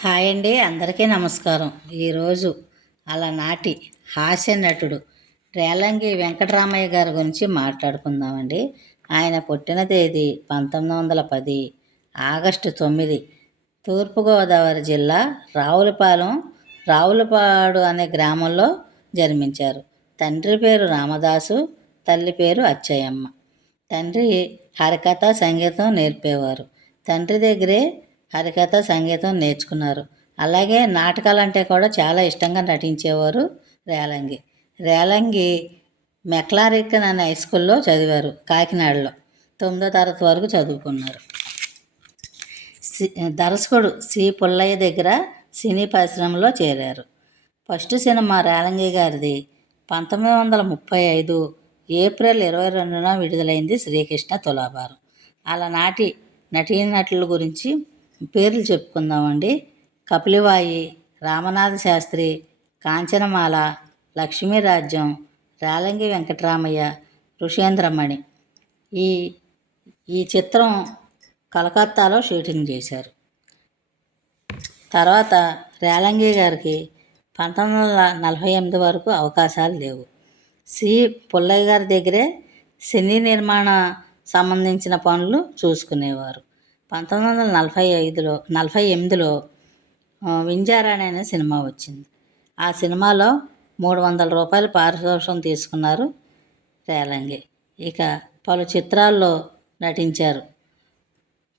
Hi అండి అందరికీ నమస్కారం. ఈరోజు అలనాటి హాస్య నటుడు రేలంగి వెంకటరామయ్య గారి గురించి మాట్లాడుకుందామండి. ఆయన పుట్టిన తేదీ పంతొమ్మిది వందల పది ఆగస్టు తొమ్మిది తూర్పుగోదావరి జిల్లా రావులపాలెం రావులపాడు అనే గ్రామంలో జన్మించారు. తండ్రి పేరు రామదాసు తల్లి పేరు అచ్చయ్యమ్మ. తండ్రి హరికథ సంగీతం నేర్పేవారు. తండ్రి దగ్గరే హరికథ సంగీతం నేర్చుకున్నారు. అలాగే నాటకాలు అంటే కూడా చాలా ఇష్టంగా నటించేవారు రేలంగి. రేలంగి మెక్లారిక్కన్ అనే హై స్కూల్లో చదివారు కాకినాడలో. తొమ్మిదో తరగతి వరకు చదువుకున్నారు. సి దర్శకుడు సి పుల్లయ్య దగ్గర సినీ పరిశ్రమలో చేరారు. ఫస్ట్ సినిమా రేలంగి గారిది పంతొమ్మిది వందల ముప్పై ఐదు ఏప్రిల్ ఇరవై రెండున విడుదలైంది శ్రీకృష్ణ తులాభారం. అలనాటి నటీనటుల గురించి పేర్లు చెప్పుకుందామండి. కపిలివాయి రామనాథ శాస్త్రి కాంచనమాల లక్ష్మీరాజ్యం రాలంగి వెంకటరామయ్య ఋషేంద్రమణి. ఈ ఈ చిత్రం కలకత్తాలో షూటింగ్ చేశారు. తర్వాత రేలంగి గారికి పంతొమ్మిది వందల నలభై ఎనిమిది వరకు అవకాశాలు లేవు. సి. పుల్లయ్య గారి దగ్గరే సినీ నిర్మాణ సంబంధించిన పనులు చూసుకునేవారు. పంతొమ్మిది వందల నలభై ఐదులో నలభై ఎనిమిదిలో వింజారాణి అనే సినిమా వచ్చింది. ఆ సినిమాలో మూడు వందల రూపాయలు పారితోషం తీసుకున్నారు రేలంగి. ఇక పలు చిత్రాల్లో నటించారు.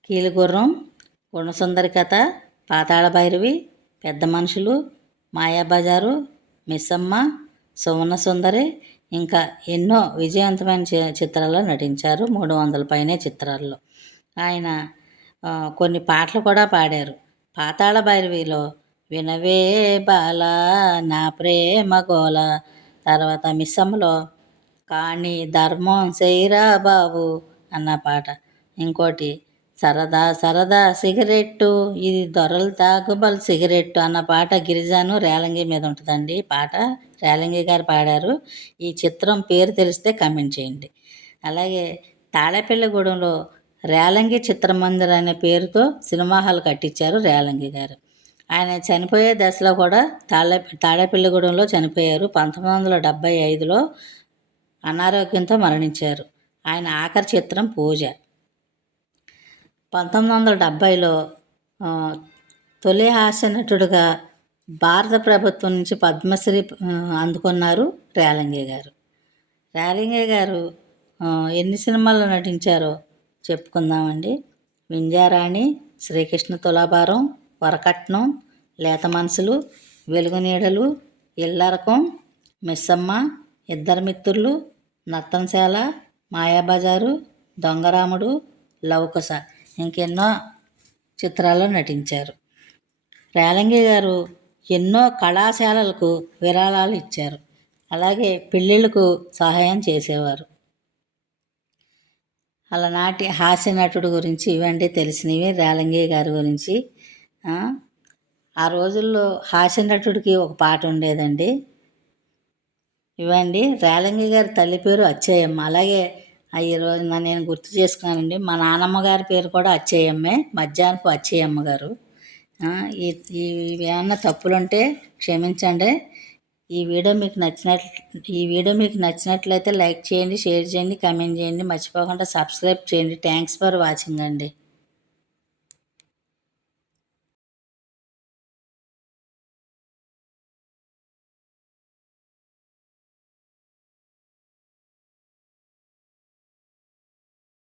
కీలుగుర్రం గుణసుందరి కథ పాతాళ భైరవి పెద్ద మనుషులు మాయాబజారు మిస్సమ్మ సువర్ణ సుందరి ఇంకా ఎన్నో విజయవంతమైన చి- చిత్రాల్లో నటించారు మూడు వందల పైనే చిత్రాల్లో. ఆయన కొన్ని పాటలు కూడా పాడారు. పాతాళ భైరవిలో వినవే బాల నా ప్రేమ గోల. తర్వాత మిస్సమ్మలో కానీ ధర్మం చేయరా బాబు అన్న పాట. ఇంకోటి సరదా సరదా సిగరెట్టు ఇది దొరలు తాగుబల్ సిగరెట్టు అన్న పాట గిరిజాను రేలంగి మీద ఉంటుందండి. పాట రేలంగి గారు పాడారు. ఈ చిత్రం పేరు తెలిస్తే కమెంట్ చేయండి. అలాగే తాడేపల్లిగూడెంలో రేలంగి చిత్రమందిర్ అనే పేరుతో సినిమా హాల్ కట్టించారు రేలంగి గారు. ఆయన చనిపోయే దశలో కూడా తాళే తాడేపల్లిగూడెంలో చనిపోయారు. పంతొమ్మిది వందల డెబ్భై ఐదులో అనారోగ్యంతో మరణించారు. ఆయన ఆఖరి చిత్రం పూజ. పంతొమ్మిది వందల డెబ్భైలో తొలి హాస్య నటుడుగా భారత ప్రభుత్వం నుంచి పద్మశ్రీ అందుకున్నారు రేలంగి గారు. రేలంగి గారు ఎన్ని సినిమాల్లో నటించారో చెప్పుకుందామండి. వింజారాణి శ్రీకృష్ణ తులాభారం వరకట్నం లేత మనసులు వెలుగు నీడలు ఇల్లరకం మిస్సమ్మ ఇద్దరు మిత్రులు నత్తంశాల మాయాబజారు దొంగరాముడు లవకుశ ఇంకెన్నో చిత్రాల్లో నటించారు. రేలంగి గారు ఎన్నో కళాశాలలకు విరాళాలు ఇచ్చారు. అలాగే పెళ్ళిళ్ళకు సహాయం చేసేవారు. అలనాటి హాస్య నటుడు గురించి ఇవండి తెలిసినవి రేలంగి గారి గురించి. ఆ, రోజుల్లో హాస్య నటుడికి ఒక పాట ఉండేదండి. ఇవ్వండి రేలంగి గారి తల్లి పేరు అచ్చయ్యమ్మ. అలాగే ఈ రోజు నేను గుర్తు చేసుకున్నానండి మా నానమ్మ గారి పేరు కూడా అచ్చయ్యమ్మే మధ్యాహ్నపు అచ్చయ్యమ్మ గారు. ఈ ఏమన్నా తప్పులుంటే క్షమించండి. ఈ వీడియో మీకు నచ్చినట్లు ఈ వీడియో మీకు నచ్చినట్లయితే లైక్ చేయండి షేర్ చేయండి కమెంట్ చేయండి. మర్చిపోకుండా సబ్స్క్రైబ్ చేయండి. థ్యాంక్స్ ఫర్ వాచింగ్ అండి.